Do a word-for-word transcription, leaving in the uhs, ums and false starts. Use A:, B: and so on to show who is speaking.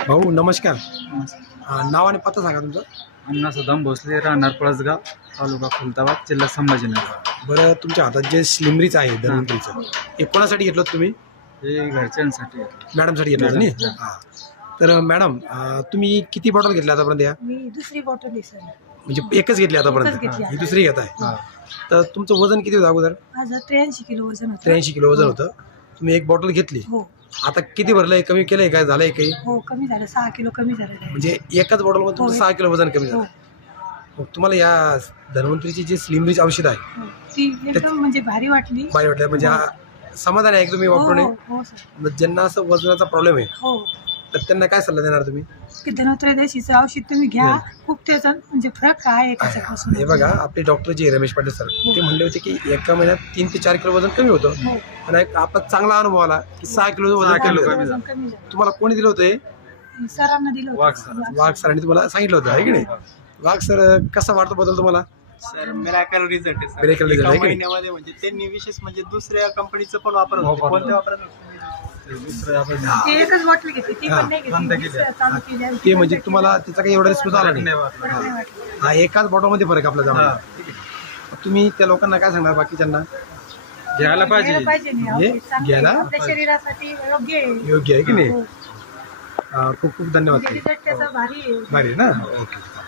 A: भाऊ नमस्कार. अं, नाव आणि पत्ता सांगा तुमचं.
B: अण्णा सुदाम भोसले, राहणार पळसगाव, तालुका खुलताबाद, जिल्हा संभाजीनगर.
A: बरं, तुमच्या हातात जे स्लिमरीच आहे धन्वंतरीचं, हे कोणासाठी घेतलं होतं तुम्ही?
B: हे घरच्यांसाठी.
A: मॅडमसाठी घेतलं होतं नाही? हां. तर मॅडम, अं, तुम्ही किती बॉटल घेतल्या आतापर्यंत? या
C: मी दुसरी बॉटल आहे सर.
A: म्हणजे एकच घेतली आतापर्यंत?
C: एकच घेतली
A: ही दुसरी घेत आहे. तर तुमचं वजन किती होतं अगोदर?
C: माझं त्र्याऐंशी किलो वजन होतं.
A: त्र्याऐंशी किलो वजन होतं. तुम्ही एक बॉटल घेतली,
C: हो
A: आता किती भरलंय? कमी केलंय काय? झालंय काही?
C: हो कमी झालं, सहा किलो कमी झालेलं आहे.
A: म्हणजे एकाच बॉटलमध्ये तुमचं
C: हो.
A: सहा किलो वजन कमी
C: हो
A: झालं. मग तुम्हाला या धन्वंतरीची जी स्लिमरीच औषध आहे
C: हो. ती एकदम म्हणजे भारी वाटली.
A: बाय वाटलं, म्हणजे हा समाधान आहे तुम्ही
C: हो
A: वापरून?
C: हो हो सर.
A: मग ज्यांना असं वजनाचा प्रॉब्लेम आहे
C: हो
A: तर त्यांना काय सल्ला देणार तुम्ही?
C: की धनोत्रयोदशीचं औषध तुम्ही घ्या, खूप त्याचा म्हणजे फरक आहे त्याच्यापासून.
A: हे बघा, आपले डॉक्टर जे रमेश पाटील सर, ते म्हणले होते की एका महिन्यात तीन ते चार किलो वजन कमी होतं.
C: हो.
A: पण एक आपला चांगला अनुभव आला की सहा किलो वजन
B: सहा
A: कमी
B: किलो
A: होतं.
C: वजन कमी झालं.
A: तुम्हाला कोणी दिलं होतं हे?
C: सरांना दिलं
B: वाघ
C: होतं.
B: सर.
A: वाघ सरांनी तुम्हाला सांगितलं होतं आहे की नाही? वाघ सर, कसा वाटतो बदल तुम्हाला?
D: सर मिराकल रिझल्ट आहे सर.
A: Miracle result
D: एका
A: आहे की?
D: महिन्यामध्ये म्हणजे त्यांनी विशेष म्हणजे दुसऱ्या कंपनीचं पण वापरत होते.
B: वापरलं.
D: कोणत्या वापरत होते?
B: दुसरं आपण
C: ते एकच बॉटल घेतली, ती
A: हा,
C: पण नाही
B: बंद
C: घेतली.
B: केली.
C: चालू केली आणि
A: ते
C: ती
A: म्हणजे
C: बंद
A: तुम्हाला
C: केली.
A: त्याचा काही एवढा रिस्पॉन्स आला
B: नाही
A: नाही.
B: वाटलं.
C: फरक नाही वाटला.
A: हा, एकाच बॉटलमध्ये फरक आपला जाऊन.
B: हा.
A: तुम्ही त्या लोकांना काय सांगणार बाकीच्यांना?
B: घ्यायला पाहिजे.
C: घ्यायला पाहिजे नाही,
A: हे
C: औषध चांगलं आहे.
A: घ्यायला
C: आपल्या शरीरासाठी योग्य आहे.
A: योग्य आहे की नाही?
C: हो.
A: हा, खूप खूप धन्यवाद.
C: म्हणजे रिझल्ट त्याचा भारी आहे.
A: भारी आहे ना? ओके.